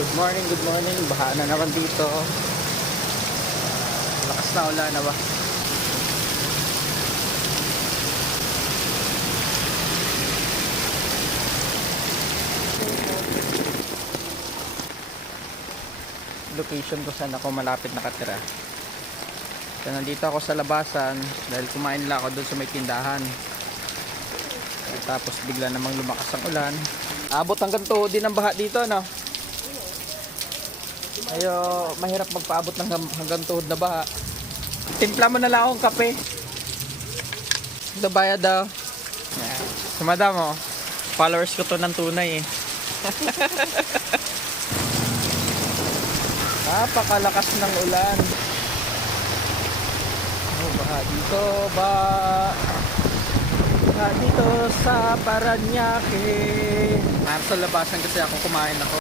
Good morning, good morning. Baha na naman dito. Lakas na ulan na ba? Location ko saan ako malapit nakatira. So, nandito ako sa labasan dahil kumain lang ako doon sa may tindahan. Tapos bigla namang lumakas ang ulan. Abot hanggang tuhod din ang baha dito, no? Ayo, mahirap magpaabot ng hanggang tuhod na baha. Timpla mo na lang akong kape. Ito bayad daw. Yeah. So madam, oh, followers ko to ng tunay eh. Napakalakas ng ulan. Oh, baha dito, baha dito sa Paranaque. Nasa labasan kasi ako, kumain ako.